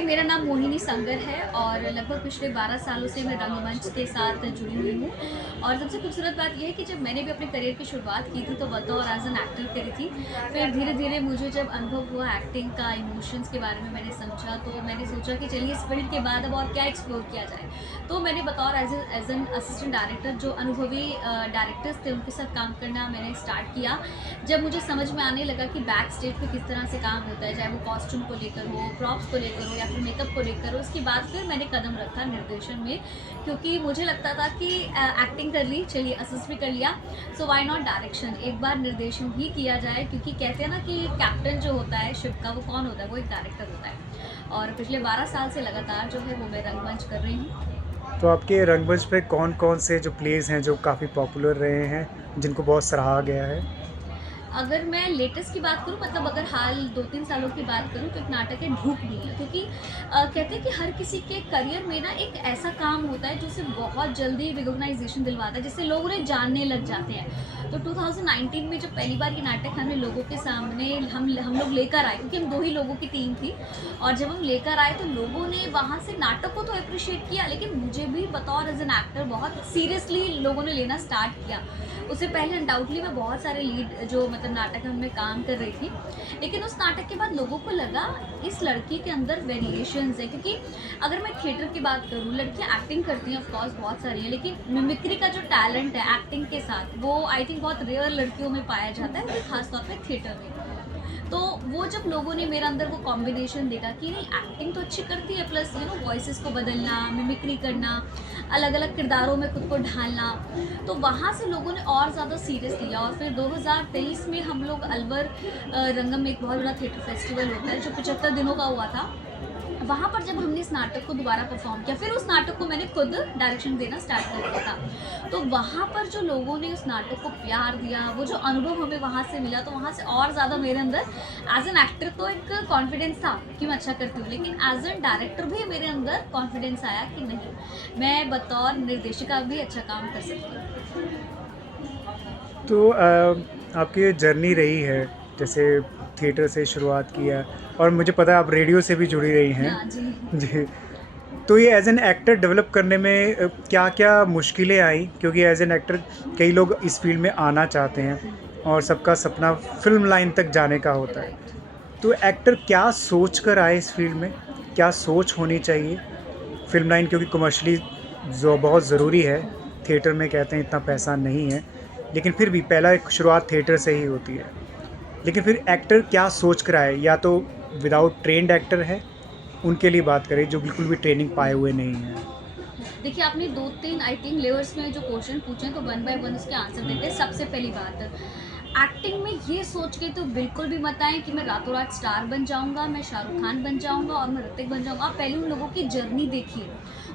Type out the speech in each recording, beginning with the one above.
हाय, मेरा नाम मोहिनी संगर है और लगभग पिछले 12 सालों से मैं रंगमंच के साथ जुड़ी हुई हूँ। और सबसे खूबसूरत बात यह है कि जब मैंने भी अपने करियर की शुरुआत की थी तो बतौर एज एन एक्टर करी थी। फिर धीरे धीरे मुझे जब अनुभव हुआ एक्टिंग का, इमोशंस के बारे में मैंने समझा, तो मैंने सोचा कि चलिए इस फील्ड के बाद अब और क्या एक्सप्लोर किया जाए। तो मैंने बतौर एज एन असिस्टेंट डायरेक्टर जो अनुभवी डायरेक्टर्स थे उनके साथ काम करना मैंने स्टार्ट किया। जब मुझे समझ में आने लगा कि बैक स्टेज पे किस तरह से काम होता है, चाहे वो कॉस्ट्यूम को लेकर हो, प्रॉप्स को लेकर हो या फिर मेकअप को लेकर हो, उसके बाद फिर मैंने कदम रखा निर्देशन में। क्योंकि मुझे लगता था कि एक्टिंग कर ली, चलिए असिस्ट भी कर लिया, सो व्हाई नॉट डायरेक्शन, एक बार निर्देशन भी किया जाए। क्योंकि कहते हैं ना कि कैप्टन जो होता है शिप का, वो कौन होता है? वो एक डायरेक्टर होता है। और पिछले 12 साल से लगातार जो है वो मैं रंगमंच कर रही हूँ। तो आपके रंगमंच पे कौन-कौन से जो प्लेज़ हैं जो काफ़ी पॉपुलर रहे हैं, जिनको बहुत सराहा गया है? अगर मैं लेटेस्ट की बात करूँ, मतलब अगर हाल 2-3 सालों की बात करूँ, तो एक नाटक है ढूक भैया। क्योंकि कहते हैं कि हर किसी के करियर में ना एक ऐसा काम होता है जो उसे बहुत जल्दी रिकॉग्नाइजेशन दिलवाता है, जिससे लोग उन्हें जानने लग जाते हैं। तो 2019 में जब पहली बार ये नाटक हमने लोगों के सामने हम लोग लेकर आए, क्योंकि हम 2 ही लोगों की टीम थी, और जब हम लेकर आए तो लोगों ने वहाँ से नाटक को तो अप्रिशिएट किया, लेकिन मुझे भी बतौर एज एन एक्टर बहुत सीरियसली लोगों ने लेना स्टार्ट किया। उससे पहले अनडाउटली मैं बहुत सारे लीड जो मतलब नाटक में उनमें काम कर रही थी, लेकिन उस नाटक के बाद लोगों को लगा इस लड़की के अंदर वेरिएशंस है। क्योंकि अगर मैं थिएटर की बात करूँ, लड़कियां एक्टिंग करती हैं ऑफ कोर्स बहुत सारी हैं, लेकिन मिमिक्री का जो टैलेंट है एक्टिंग के साथ, वो आई थिंक बहुत रेयर लड़कियों में पाया जाता है, वो खासतौर पर थिएटर में। तो वो जब लोगों ने मेरे अंदर वो कॉम्बिनेशन देखा कि नहीं, एक्टिंग तो अच्छी करती है, प्लस वॉइसेस को बदलना, मिमिक्री करना, अलग अलग किरदारों में खुद को ढालना, तो वहाँ से लोगों ने और ज़्यादा सीरियस लिया। और फिर 2023 में हम लोग अलवर रंगम में एक बहुत बड़ा थिएटर फेस्टिवल होता है जो 75 दिनों का हुआ था, वहाँ पर जब हमने इस नाटक को दोबारा परफॉर्म किया, फिर उस नाटक को मैंने खुद डायरेक्शन देना स्टार्ट कर दिया था। तो वहाँ पर जो लोगों ने उस नाटक को प्यार दिया, वो जो अनुभव हमें वहाँ से मिला, तो वहाँ से और ज़्यादा मेरे अंदर एज एन एक्टर तो एक कॉन्फिडेंस था कि मैं अच्छा करती हूँ, लेकिन एज एन डायरेक्टर भी मेरे अंदर कॉन्फिडेंस आया कि नहीं, मैं बतौर निर्देशिका भी अच्छा काम कर सकती हूँ। तो आपकी ये जर्नी रही है, जैसे थिएटर से शुरुआत किया और मुझे पता है आप रेडियो से भी जुड़ी रही हैं। हाँ जी। जी। तो ये एज़ एन एक्टर डेवलप करने में क्या-क्या मुश्किलें आई? क्योंकि एज़ एन एक्टर कई लोग इस फ़ील्ड में आना चाहते हैं और सबका सपना फ़िल्म लाइन तक जाने का होता है। राइट। तो एक्टर क्या सोच कर आए इस फ़ील्ड में? क्या सोच होनी चाहिए? फ़िल्म लाइन क्योंकि कमर्शियली जो बहुत ज़रूरी है, थिएटर में कहते हैं इतना पैसा नहीं है, लेकिन फिर भी पहला एक शुरुआत थिएटर से ही होती है। लेकिन फिर एक्टर क्या सोच कर आए? या तो विदाउट ट्रेन्ड एक्टर है, उनके लिए बात करें जो बिल्कुल भी ट्रेनिंग पाए हुए नहीं हैं। देखिए, आपने 2-3 आई थिंक लेयर्स में जो क्वेश्चन पूछे हैं, तो वन बाय वन उसके आंसर देते हैं। सबसे पहली बात, एक्टिंग में ये सोच के तो बिल्कुल भी मत आएँ कि मैं रातों रात स्टार बन जाऊँगा, मैं शाहरुख खान बन जाऊँगा और मैं ऋतिक बन जाऊँगा। आप पहले उन लोगों की जर्नी देखिए,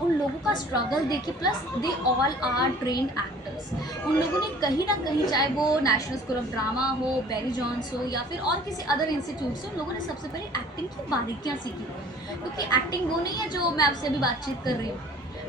उन लोगों का स्ट्रगल देखिए, plus they all are trained actors. उन लोगों ने कहीं न कहीं, चाहे वो नेशनल स्कूल ऑफ ड्रामा हो, बेरी जॉन्स हो या फिर और किसी अदर इंस्टीट्यूट से, उन लोगों ने सबसे पहले एक्टिंग की बारीकियाँ सीखी। क्योंकि एक्टिंग वो नहीं है जो मैं आपसे अभी बातचीत कर रही हूँ,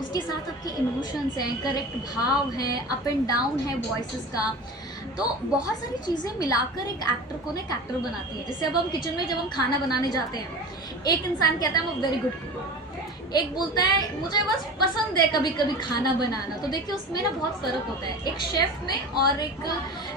उसके साथ आपके इमोशंस हैं, करेक्ट भाव हैं, अप एंड डाउन है वॉइसेस का। तो बहुत सारी चीज़ें मिलाकर एक एक्टर को ना एक एक्टर बनाती है। जैसे अब हम किचन में जब हम खाना बनाने जाते हैं, एक इंसान कहता है मैं वेरी गुड कुक, एक बोलता है मुझे बस पसंद है कभी कभी खाना बनाना। तो देखिए उसमें ना बहुत फ़र्क होता है एक शेफ़ में और एक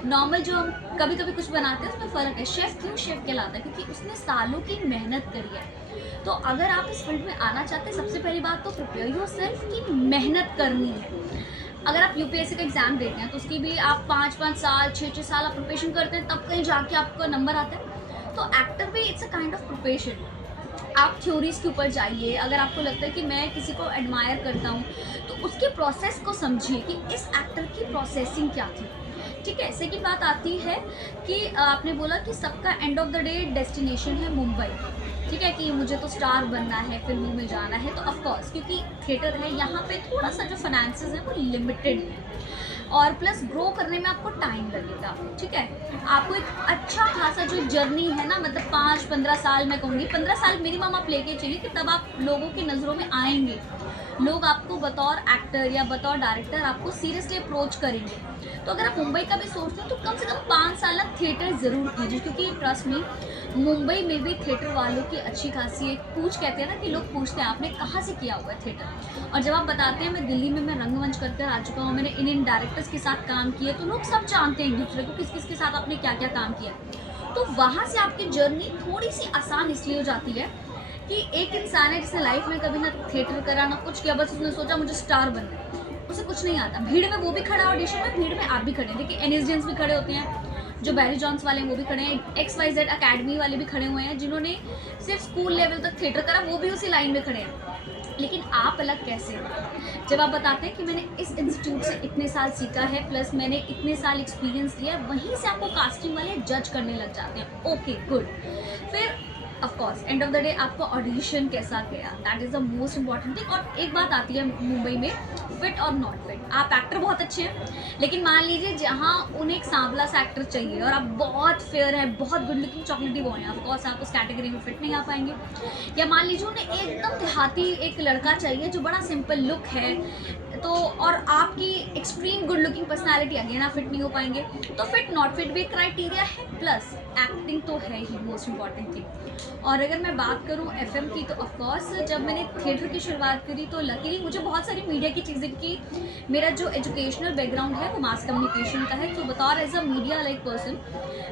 नॉर्मल जो हम कभी कभी कुछ बनाते हैं, उसमें फ़र्क है। शेफ़ क्यों शेफ़ कहलाता है? क्योंकि उसने सालों की मेहनत करी है। तो अगर आप इस फील्ड में आना चाहते हैं, सबसे पहली बात तो प्रिपेयर योरसेल्फ की मेहनत करनी है। अगर आप यूपीएससी का एग्ज़ाम देते हैं तो उसकी भी आप 5-5 साल, 6-6 साल आप प्रिपरेशन करते हैं, तब कहीं जाके आपका नंबर आता है। तो एक्टर भी it's a kind of preparation. आप थ्योरीज के ऊपर जाइए। अगर आपको लगता है कि मैं किसी को एडमायर करता हूँ, तो उसके प्रोसेस को समझिए कि इस एक्टर की प्रोसेसिंग क्या थी। ठीक है। सेकंड बात आती है कि आपने बोला कि सबका and of the day destination है मुंबई। ठीक है कि मुझे तो स्टार बनना है, फिल्मों में जाना है, तो ऑफ कोर्स क्योंकि थिएटर है, यहाँ पे थोड़ा सा जो फाइनेंसेस है वो लिमिटेड है, और प्लस ग्रो करने में आपको टाइम लगेगा। ठीक है। आपको एक अच्छा खासा जो जर्नी है ना, मतलब 5-15 साल, मैं कहूँगी 15 साल मिनिमम आप लेके चलिए कि तब आप लोगों की नज़रों में आएंगे। लोग आपको बतौर एक्टर या बतौर डायरेक्टर आपको सीरियसली अप्रोच करेंगे। तो अगर आप मुंबई का भी सोचते हो तो कम से कम 5 साल आप थिएटर ज़रूर कीजिए, क्योंकि ट्रस्ट मी, मुंबई में भी थिएटर वालों की अच्छी खासी एक पूछ, कहते हैं ना कि लोग पूछते हैं आपने कहाँ से किया हुआ है थिएटर, और जब आप बताते हैं मैं दिल्ली में मैं रंगमंच कर कर आ चुका हूँ, मैंने इन डायरेक्टर्स के साथ काम किया, तो लोग सब जानते हैं एक दूसरे को किस किस के साथ आपने क्या क्या काम किया। तो वहाँ से आपकी जर्नी थोड़ी सी आसान इसलिए हो जाती है कि एक इंसान है जिसने लाइफ में कभी ना थिएटर करा ना कुछ किया, बस उसने सोचा मुझे स्टार बनना है, उसे कुछ नहीं आता। भीड़ में वो भी खड़ा, ऑडिशन में भीड़ में आप भी खड़े हैं, देखिए एनएसडियंस भी खड़े होते हैं, जो बैरी जॉन्स वाले हैं वो भी खड़े हैं, XYZ अकेडमी वाले भी खड़े हुए हैं, जिन्होंने सिर्फ स्कूल लेवल तक थिएटर करा वो भी उसी लाइन में खड़े हैं। लेकिन आप अलग कैसे हो? जब आप बताते हैं कि मैंने इस इंस्टीट्यूट से इतने साल सीखा है, प्लस मैंने इतने साल एक्सपीरियंस लिया, वहीं से आपको कास्टिंग वाले जज करने लग जाते हैं। Okay good. फिर of course end of the day आपका ऑडिशन कैसा गया, that is the most important thing. और एक बात आती है मुंबई में, फिट और नॉट फिट। आप एक्टर बहुत अच्छे हैं, लेकिन मान लीजिए जहाँ उन्हें एक सांवला सा एक्टर चाहिए और आप बहुत फेयर है, बहुत गुड लुकिंग चॉकलेटी बॉय हैं, ऑफ कोर्स आप उस कैटेगरी में फिट नहीं आ पाएंगे। या मान लीजिए उन्हें एकदम देहाती एक लड़का चाहिए जो बड़ा सिंपल लुक है, तो और आपकी extreme good looking personality, again आप फिट नहीं हो पाएंगे। तो फिट नॉट फिट भी एक क्राइटेरिया है, प्लस एक्टिंग तो है ही मोस्ट इंपॉर्टेंट थिंग। और अगर मैं बात करूँ FM की, तो ऑफकोर्स जब मैंने थिएटर की शुरुआत करी तो लकीली मुझे बहुत सारी मीडिया की चीज़ें की। मेरा जो एजुकेशनल बैकग्राउंड है वो मास कम्युनिकेशन का है, तो बतौर as a media like person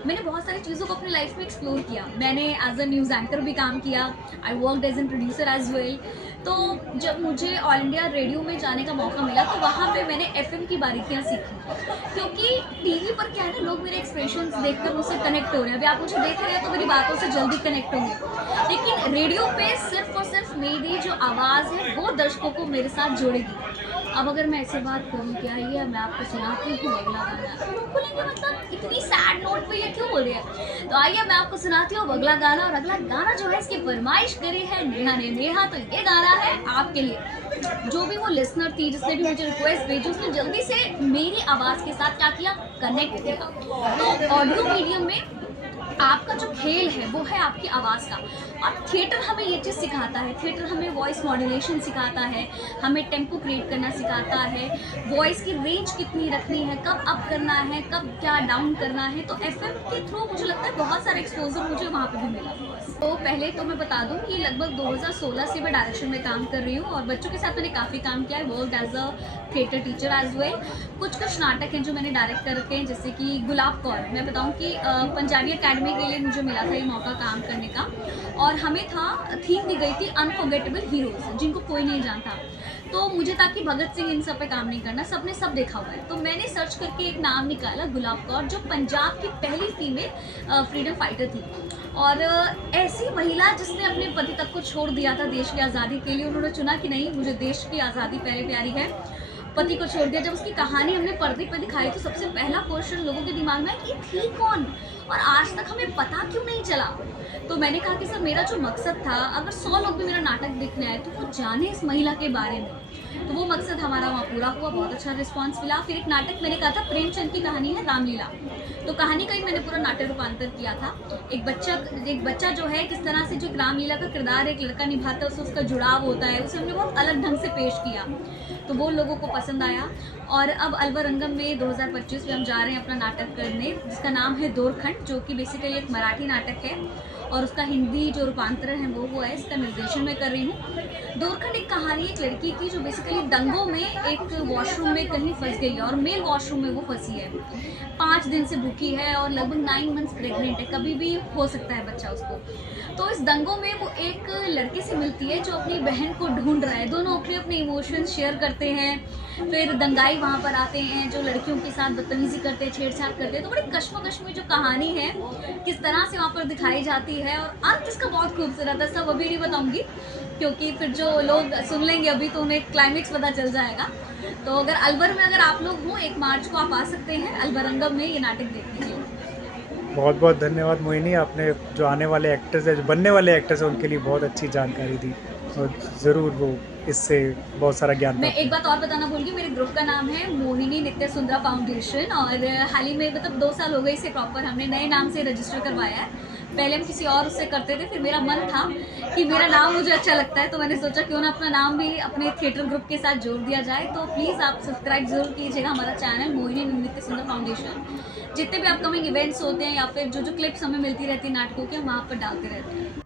मैंने बहुत सारी चीज़ों को अपनी लाइफ में एक्सप्लोर किया। मैंने एज अ न्यूज़ एंकर भी काम किया, I worked as an producer as well. तो जब मुझे ऑल इंडिया रेडियो में जाने का मौका मिला तो वहाँ पे मैंने FM की बारीकियाँ सीखी, क्योंकि टीवी पर क्या है ना, लोग मेरे एक्सप्रेशंस देखकर मुझसे कनेक्ट हो रहे हैं। अभी आप मुझे देख रहे हैं तो मेरी बातों से जल्दी कनेक्ट होंगे, लेकिन रेडियो पे सिर्फ और सिर्फ मेरी जो आवाज़ है वो दर्शकों को मेरे साथ जोड़ेगी। अब अगर मैं ऐसे बात करूँ क्या ये मैं आपको सुनाती हूँ अगला गाना, तो बोलेंगे मतलब इतनी सैड नोट पे ये क्यों बोल रही है। तो आइए मैं आपको सुनाती हूँ अगला गाना, और अगला गाना जो है इसकी फरमाइश करी है नेहा ने। नेहा, तो ये गाना है आपके लिए। जो भी वो लिसनर थी जिसने भी मुझे रिक्वेस्ट भेजी, उसने जल्दी से मेरी आवाज़ के साथ क्या किया, कनेक्ट किया। तो ऑडियो मीडियम में आपका जो खेल है वो है आपकी आवाज़ का, और थिएटर हमें ये चीज़ सिखाता है। थिएटर हमें वॉइस मॉड्यूलेशन सिखाता है, हमें टेम्पो क्रिएट करना सिखाता है, वॉइस की रेंज कितनी रखनी है, कब अप करना है, कब क्या डाउन करना है। तो FM के थ्रू मुझे लगता है बहुत सारा एक्सपोजर मुझे वहाँ पे भी मिला। तो पहले तो मैं बता दूँ कि लगभग 2016 से मैं डायरेक्शन में काम कर रही हूँ, और बच्चों के साथ मैंने काफ़ी काम किया है, work as a theatre teacher as well. कुछ नाटक हैं जो मैंने डायरेक्ट कर रखे हैं, जैसे कि गुलाब कौर। मैं बताऊँ कि पंजाबी अकेडमी के लिए मुझे मिला था ये मौका काम करने का, और हमें था थीम दी गई थी अनफॉरगेटेबल हीरोज, जिनको कोई नहीं जानता। तो मुझे था कि भगत सिंह इन सब पे काम नहीं करना, सबने सब देखा हुआ है। तो मैंने सर्च करके एक नाम निकाला, गुलाब कौर, जो पंजाब की पहली फीमेल फ्रीडम फाइटर थी, और ऐसी महिला जिसने अपने पति तक को छोड़ दिया था देश की आज़ादी के लिए। उन्होंने चुना कि नहीं, मुझे देश की आज़ादी पहले प्यारी है, पति को छोड़ दिया। जब उसकी कहानी हमने पर्दे पर दिखाई तो सबसे पहला क्वेश्चन लोगों के दिमाग में कि थी कौन, और आज तक हमें पता क्यों नहीं चला। तो मैंने कहा कि सर मेरा जो मकसद था, अगर 100 लोग भी मेरा नाटक देखने आए तो वो जाने इस महिला के बारे में। तो वो मकसद हमारा वहाँ पूरा हुआ, बहुत अच्छा रिस्पांस मिला। फिर एक नाटक मैंने कहा था प्रेमचंद की कहानी है रामलीला, तो कहानी का ही मैंने पूरा नाटक रूपांतर किया था। एक बच्चा जो है किस तरह से जो रामलीला का किरदार एक लड़का निभाता है, उससे उसका जुड़ाव होता है, उसे हमने बहुत अलग ढंग से पेश किया, तो वो लोगों को पसंद आया। और अब अलवर रंगम में 2025 में हम जा रहे हैं अपना नाटक करने, जिसका नाम है दोरखंड, जो कि बेसिकली एक मराठी नाटक है, और उसका हिंदी जो रूपांतरण है वो है, इसका निर्देशन मैं कर रही हूँ। दोरखंड एक कहानी एक लड़की की जो बेसिकली दंगों में एक वॉशरूम में कहीं फंस गई है, और मेल वॉशरूम में वो फंसी है, 5 दिन से भूखी है और लगभग 9 मंथ्स प्रेग्नेंट है, कभी भी हो सकता है बच्चा उसको। तो इस दंगों में वो एक लड़के से मिलती है जो अपनी बहन को ढूंढ रहा है, दोनों अपने अपने इमोशंस शेयर करते हैं। फिर दंगाई वहाँ पर आते हैं जो लड़कियों के साथ बदतमीजी करते हैं, छेड़छाड़ करते हैं। तो बड़ी कश्मकश में जो कहानी है किस तरह से वहाँ पर दिखाई जाती है, और अंत इसका बहुत खूबसूरत है। सब अभी नहीं बताऊँगी, क्योंकि फिर जो लोग सुन लेंगे अभी तो उन्हें क्लाइमेक्स पता चल जाएगा। तो अगर अलवर में अगर आप लोग हों, 1 मार्च को आप आ सकते हैं अलवरंगम में ये नाटक देखने के लिए। बहुत बहुत धन्यवाद मोहिनी, आपने जो आने वाले एक्टर्स हैं, जो बनने वाले एक्टर्स हैं, उनके लिए बहुत अच्छी जानकारी दी, और ज़रूर वो इससे बहुत सारा ज्ञान मैं प्राप्त एक बात और बताना भूल गई, मेरे ग्रुप का नाम है मोहिनी नित्य सुंदरा फाउंडेशन, और हाल ही में मतलब 2 साल हो गए इसे प्रॉपर हमने नए नाम से रजिस्टर करवाया है। पहले हम किसी और उससे करते थे, फिर मेरा मन था कि मेरा नाम मुझे अच्छा लगता है, तो मैंने सोचा क्यों ना अपना नाम भी अपने थिएटर ग्रुप के साथ जोड़ दिया जाए। तो प्लीज़ आप सब्सक्राइब ज़रूर कीजिएगा हमारा चैनल मोहिनी नृत्य सुंदर फाउंडेशन। जितने भी अपकमिंग इवेंट्स होते हैं या फिर जो जो क्लिप्स हमें मिलती रहती है नाटकों के, हम वहाँ पर डालते रहते हैं।